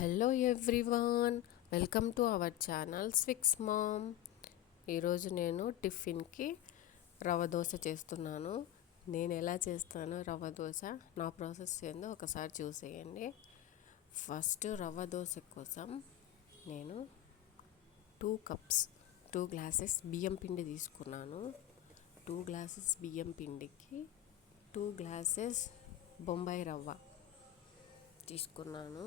Hello everyone welcome to our channel స్విక్స్ mom ఈరోజు నేను టిఫిన్కి రవ్వ దోశ చేస్తున్నాను. నేను ఎలా చేస్తాను రవ్వ దోశ నా ప్రాసెస్ ఏందో ఒకసారి చూసేయండి. ఫస్ట్ రవ్వ దోశ కోసం నేను టూ కప్స్ టూ గ్లాసెస్ బియ్యం పిండి తీసుకున్నాను. టూ గ్లాసెస్ బియ్యం పిండికి టూ గ్లాసెస్ బొంబాయి రవ్వ తీసుకున్నాను.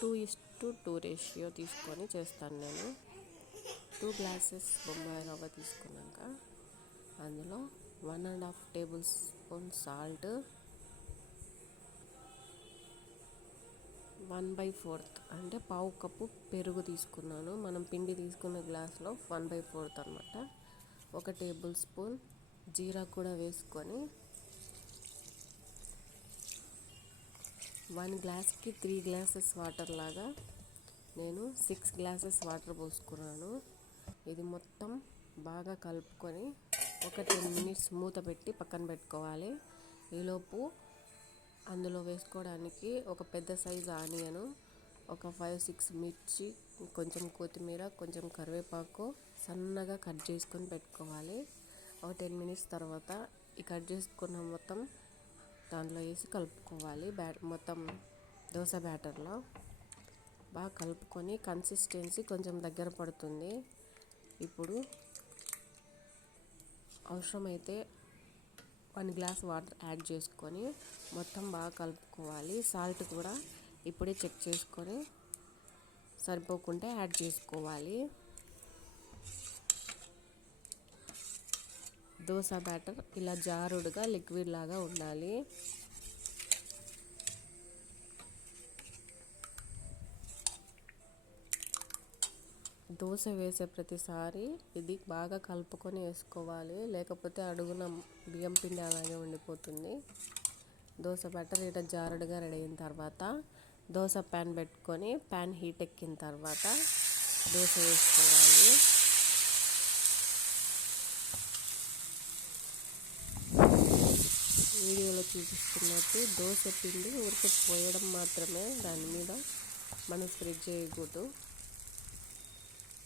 Two is to two ratio తీసుకొని చేస్తాను నేను. టూ గ్లాసెస్ బొంబాయి రవ్వ తీసుకున్నాక అందులో one and half tablespoon salt one by fourth అంటే పావు కప్పు పెరుగు తీసుకున్నాను. మనం పిండి తీసుకున్న గ్లాస్లో వన్ బై ఫోర్త్ అనమాట ఒక టేబుల్ స్పూన్ జీరా కూడా వేసుకొని వన్ గ్లాస్కి త్రీ గ్లాసెస్ వాటర్ లాగా నేను సిక్స్ గ్లాసెస్ వాటర్ పోసుకున్నాను. ఇది మొత్తం బాగా కలుపుకొని ఒక టెన్ మినిట్స్ మూత పెట్టి పక్కన పెట్టుకోవాలి. ఈలోపు అందులో వేసుకోవడానికి ఒక పెద్ద సైజు ఆనియను ఒక ఫైవ్ సిక్స్ మిర్చి కొంచెం కొత్తిమీర కొంచెం కరివేపాకు సన్నగా కట్ చేసుకొని పెట్టుకోవాలి. ఒక టెన్ మినిట్స్ తర్వాత ఈ కట్ చేసుకున్న మొత్తం దాంట్లో వేసి కలుపుకోవాలి బ్యాట్ మొత్తం దోశ బ్యాటర్లో. బాగా కలుపుకొని కన్సిస్టెన్సీ కొంచెం దగ్గర పడుతుంది. ఇప్పుడు అవసరమైతే వన్ గ్లాస్ వాటర్ యాడ్ చేసుకొని మొత్తం బాగా కలుపుకోవాలి. సాల్ట్ కూడా ఇప్పుడే చెక్ చేసుకొని సరిపోకుంటే యాడ్ చేసుకోవాలి. దోశ బ్యాటర్ ఇలా జారుడుగా లిక్విడ్ లాగా ఉండాలి. దోశ వేసే ప్రతిసారి ఇది బాగా కలుపుకొని వేసుకోవాలి. లేకపోతే అడుగున బియ్యం పిండి అలాగే ఉండిపోతుంది. దోశ బ్యాటర్ ఇట జారుడుగా రెడీ అయిన తర్వాత దోశ ప్యాన్ పెట్టుకొని ప్యాన్ హీట్ ఎక్కిన తర్వాత దోశ వేసుకోవాలి. వీడియోలో చూపిస్తున్నట్టు దోశ పిండి ఊరికి పోయడం మాత్రమే. దాని మీద మనం స్ప్రెడ్ చేయకూడదు.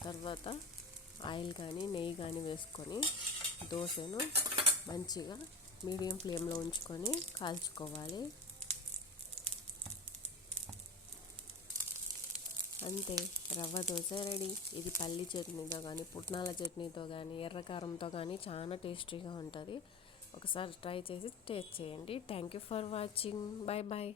తర్వాత ఆయిల్ కానీ నెయ్యి కానీ వేసుకొని దోశను మంచిగా మీడియం ఫ్లేమ్లో ఉంచుకొని కాల్చుకోవాలి. అంతే. రవ్వ దోశ రెడీ. ఇది పల్లి చట్నీతో కానీ పుట్నాల చట్నీతో కానీ ఎర్రకారంతో కానీ చాలా టేస్టీగా ఉంటుంది. ఒకసారి ట్రై చేసి టేస్ట్ చేయండి. Thank you for watching bye bye